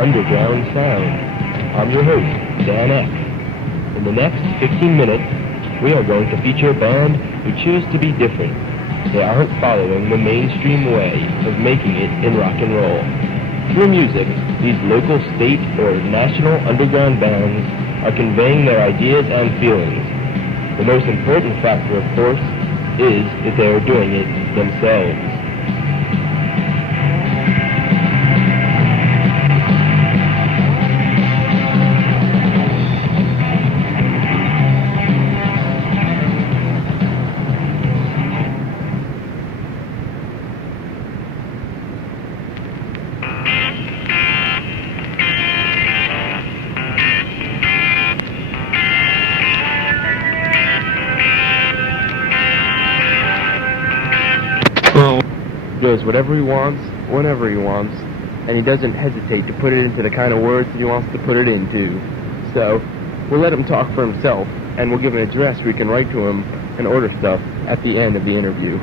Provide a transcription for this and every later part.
underground sound. I'm your host, Dan X. In the next 15 minutes, we are going to feature a band who choose to be different. They aren't following the mainstream way of making it in rock and roll. Through music, these local, state, or national underground bands are conveying their ideas and feelings. The most important factor, of course, is that they are doing it themselves. Does whatever he wants, whenever he wants, and he doesn't hesitate to put it into the kind of words that he wants to put it into. So, we'll let him talk for himself, and we'll give him an address where we can write to him and order stuff at the end of the interview.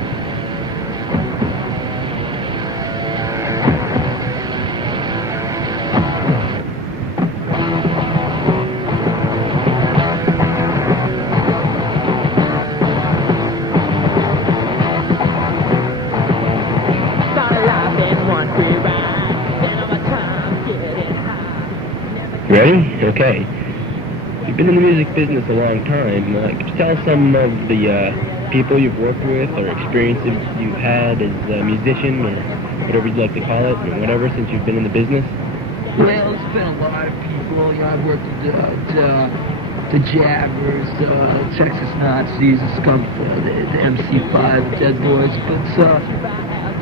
Ready? Okay. You've been in the music business a long time. Could you tell us some of the people you've worked with or experiences you've had as a musician or whatever you'd like to call it, or whatever, since you've been in the business? Well, it's been a lot of people. You know, I've worked with the Jabbers, Texas Nazis, the Scum, the MC5, the Dead Boys, but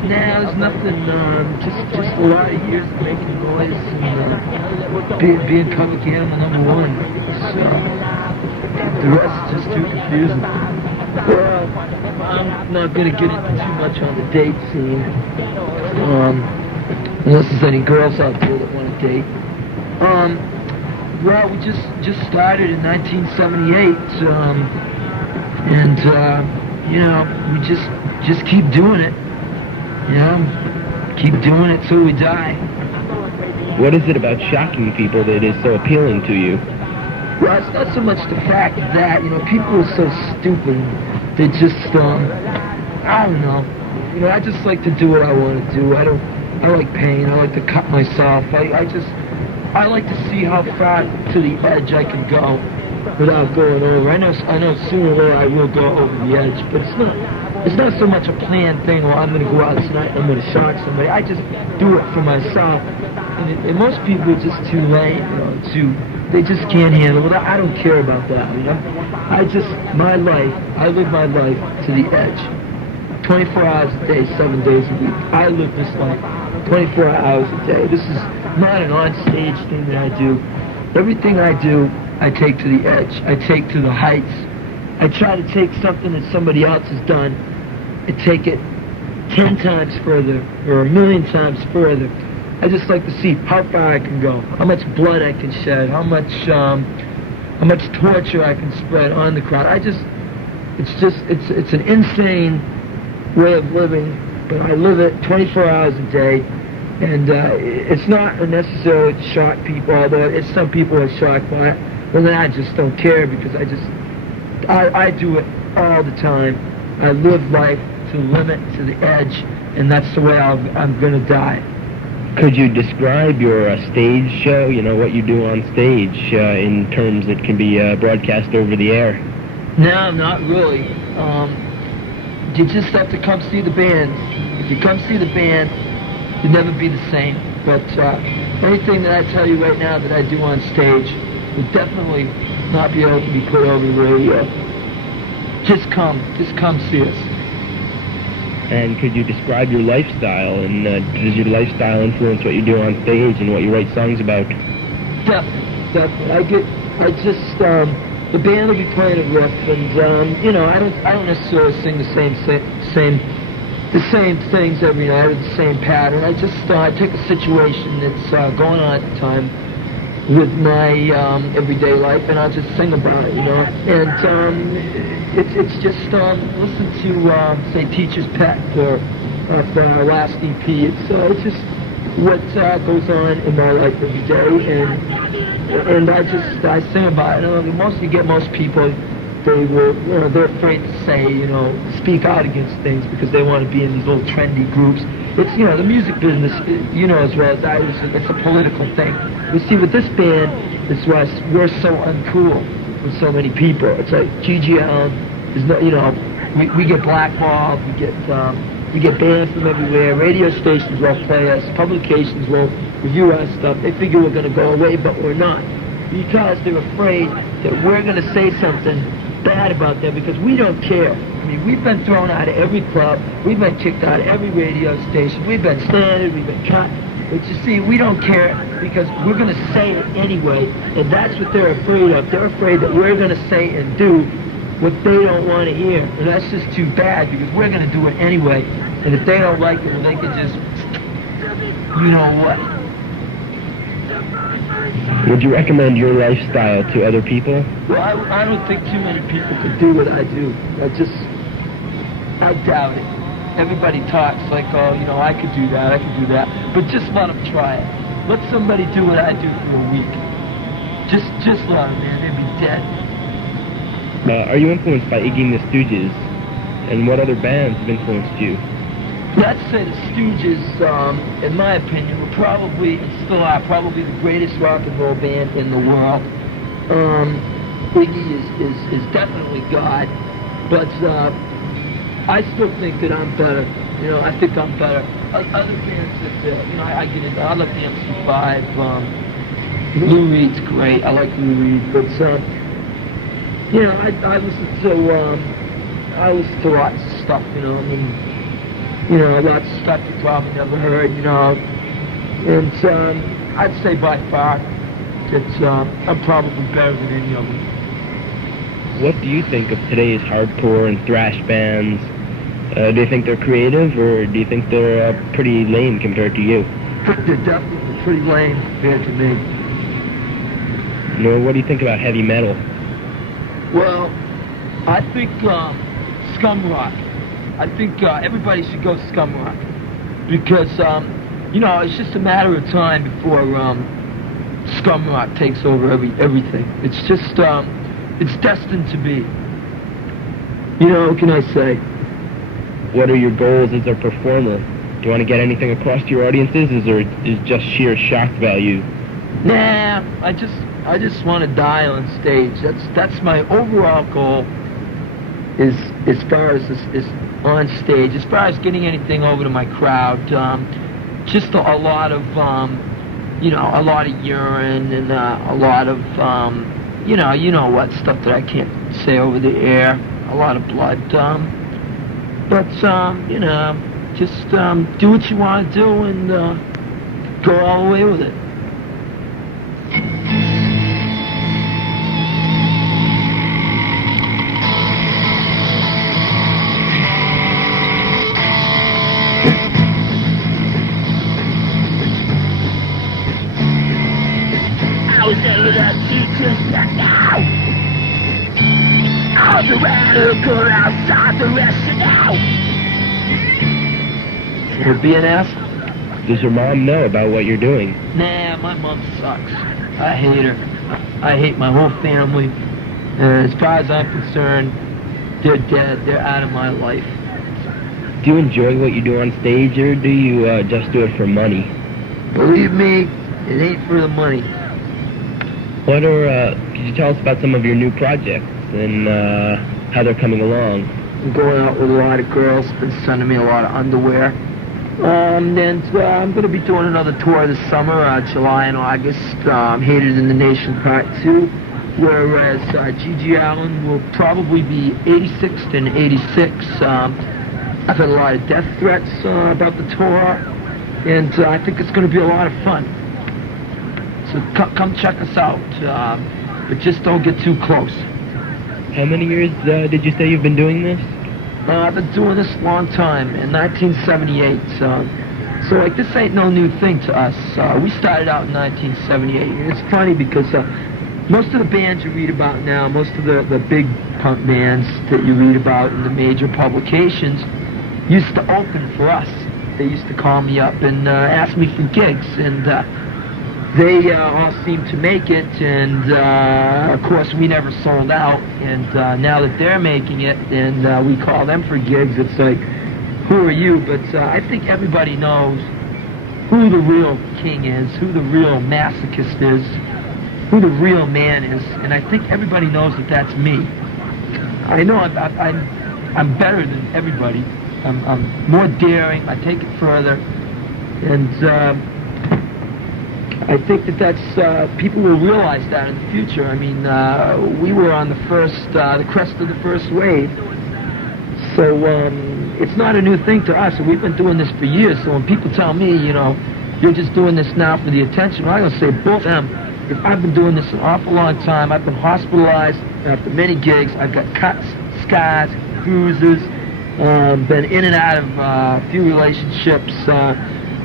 now there's nothing, just a lot of years of making noise and being Public Animal #1. So the rest is just too confusing. Well, I'm not going to get into too much on the date scene, unless there's any girls out there that want to date. Well, we just started in 1978, and you know, we just keep doing it. You know, keep doing it till we die. What is it about shocking people that is so appealing to you? Well, it's not so much the fact that, you know, people are so stupid. They just, I don't know. You know, I just like to do what I want to do. I like pain. I like to cut myself. I like to see how far to the edge I can go without going over. I know sooner or later I will go over the edge, but it's not so much a planned thing, well, I'm going to go out tonight and I'm going to shock somebody. I just do it for myself. And most people are just too lame, you know, they just can't handle it. I don't care about that, you know. I live my life to the edge. 24 hours a day, 7 days a week. I live this life 24 hours a day. This is not an on-stage thing that I do. Everything I do, I take to the edge. I take to the heights. I try to take something that somebody else has done and take it 10 times further or 1,000,000 times further. I just like to see how far I can go, how much blood I can shed, how much torture I can spread on the crowd. It's an insane way of living, but I live it 24 hours a day, and it's not necessarily to shock people, although some people are shocked by it, but then I just don't care because I do it all the time. I live life to the limit, to the edge, and that's the way I'm going to die. Could you describe your stage show, you know, what you do on stage in terms that can be broadcast over the air? No, not really. You just have to come see the band. If you come see the band, you'll never be the same. But anything that I tell you right now that I do on stage will definitely not be able to be put over the radio. Just come see us. And could you describe your lifestyle, and does your lifestyle influence what you do on stage and what you write songs about? Definitely. The band will be playing a riff, and you know, I don't necessarily sing the same things every night or the same pattern. I take a situation that's going on at the time with my everyday life, and I'll just sing about it, you know. And it's just listen to say Teacher's Pet or our last EP. what goes on in my life every day, and I sing about it. You get most people, they're afraid to say, speak out against things because they want to be in these little trendy groups. It's, the music business, as well as I, it's a political thing. You see, with this band, it's we're so uncool with so many people. It's like G.G. Allin, is no, we get blackballed, we get banned from everywhere, radio stations won't play us, publications won't review our stuff. They figure we're going to go away, but we're not. Because they're afraid that we're going to say something bad about them, because we don't care. I mean, we've been thrown out of every club, we've been kicked out of every radio station, we've been standard, we've been cut. But you see, we don't care because we're going to say it anyway, and that's what they're afraid of. They're afraid that we're going to say and do what they don't want to hear, and that's just too bad because we're going to do it anyway. And if they don't like it, well, they can just, you know what? Would you recommend your lifestyle to other people? Well, I don't think too many people could do what I do. I doubt it. Everybody talks like, I could do that, but just let them try it. Let somebody do what I do for a week. Just let them, man. They'd be dead. Are you influenced by Iggy and the Stooges? And what other bands have influenced you? I'd say the Stooges, in my opinion, were probably, and still are, probably the greatest rock and roll band in the world. Iggy is definitely God, but I still think that I'm better. I think I'm better. Other bands that, I get into, I like the MC5. Lou Reed's great. I like Lou Reed, but I listen to lots of stuff. Lots of stuff you probably never heard. And I'd say by far that I'm probably better than any of them. What do you think of today's hardcore and thrash bands? Do you think they're creative, or do you think they're pretty lame compared to you? They're definitely pretty lame compared to me. What do you think about heavy metal? Well, I think scum rock. I think everybody should go scum rock because it's just a matter of time before scum rock takes over everything. It's just it's destined to be. What can I say? What are your goals as a performer? Do you want to get anything across to your audiences, or is just sheer shock value? Nah, I just want to die on stage. That's my overall goal. Is as far as on stage, as far as getting anything over to my crowd, just a lot of a lot of urine and a lot of what stuff that I can't say over the air. A lot of blood. But just do what you want to do and go all the way with it. I was able to see just now. All the radical outside the rest now. You're being an ass? Does your mom know about what you're doing? Nah, my mom sucks. I hate her. I hate my whole family. And as far as I'm concerned, they're dead. They're out of my life. Do you enjoy what you do on stage, or do you just do it for money? Believe me, it ain't for the money. Could you tell us about some of your new projects and how they're coming along? I'm going out with a lot of girls, been sending me a lot of underwear. And I'm going to be doing another tour this summer, July and August, Hated in the Nation Part 2, whereas G.G. Allin will probably be 86th and 86. I've had a lot of death threats about the tour, and I think it's going to be a lot of fun. So come check us out, but just don't get too close. How many years did you say you've been doing this? I've been doing this a long time, in 1978. So like, this ain't no new thing to us. We started out in 1978, and it's funny because most of the bands you read about now, most of the big punk bands that you read about in the major publications, used to open for us. they used to call me up and ask me for gigs, and they all seemed to make it, and of course we never sold out, and now that they're making it and we call them for gigs, it's like, who are you? But I think everybody knows who the real king is, who the real masochist is, who the real man is, and I think everybody knows that that's me. I know I'm better than everybody. I'm more daring, I take it further, and I think that people will realize that in the future. I mean, we were on the crest of the first wave, so it's not a new thing to us. We've been doing this for years, so when people tell me, you're just doing this now for the attention, well, I'm going to say, both them. If I've been doing this an awful long time, I've been hospitalized after many gigs, I've got cuts, scars, bruises, been in and out of a few relationships,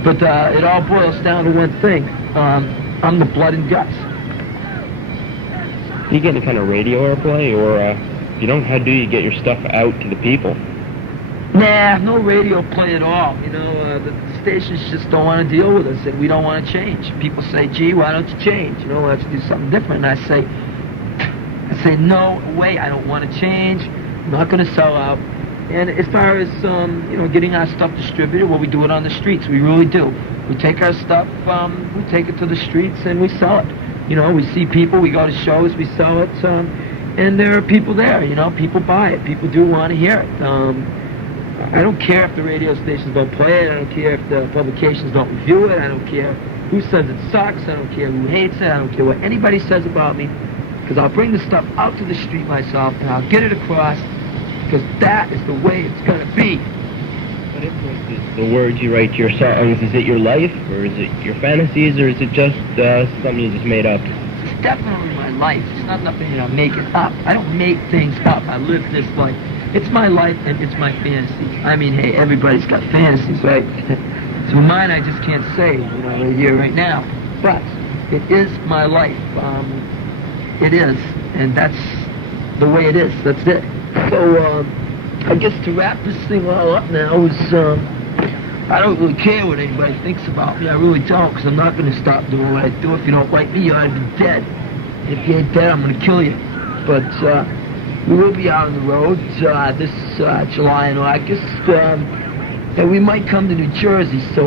but it all boils down to one thing. I'm the blood and guts. Do you get any kind of radio airplay, or if you don't, how do you get your stuff out to the people? Nah, no radio play at all. The stations just don't want to deal with us, and we don't want to change. People say, gee, why don't you change? Why don't you do something different? And I say, no way, I don't want to change. I'm not going to sell out. And as far as, getting our stuff distributed, well, we do it on the streets. We really do. We take our stuff, we take it to the streets, and we sell it. We see people, we go to shows, we sell it, and there are people there, people buy it. People do want to hear it. I don't care if the radio stations don't play it. I don't care if the publications don't review it. I don't care who says it sucks. I don't care who hates it. I don't care what anybody says about me, because I'll bring the stuff out to the street myself, and I'll get it across, because that is the way it's going to be. What influences the words you write to your songs? Is it your life, or is it your fantasies, or is it just something you just made up? It's definitely my life. It's not nothing that I'm making up. I don't make things up. I live this life. It's my life, and it's my fantasies. I mean, hey, everybody's got fantasies, right? So mine I just can't say, right here, right now. But it is my life. It is, and that's the way it is. That's it. So, I guess to wrap this thing all up now is, I don't really care what anybody thinks about me. I really don't, because I'm not going to stop doing what I do. If you don't like me, you ought to be dead. And if you ain't dead, I'm going to kill you. But, we will be out on the road this July and August, and we might come to New Jersey, so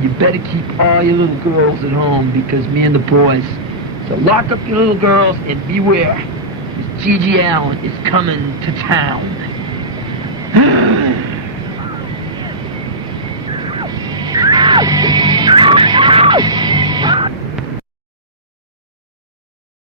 you better keep all your little girls at home, because me and the boys. So lock up your little girls and beware, because Gigi Allin is coming to town.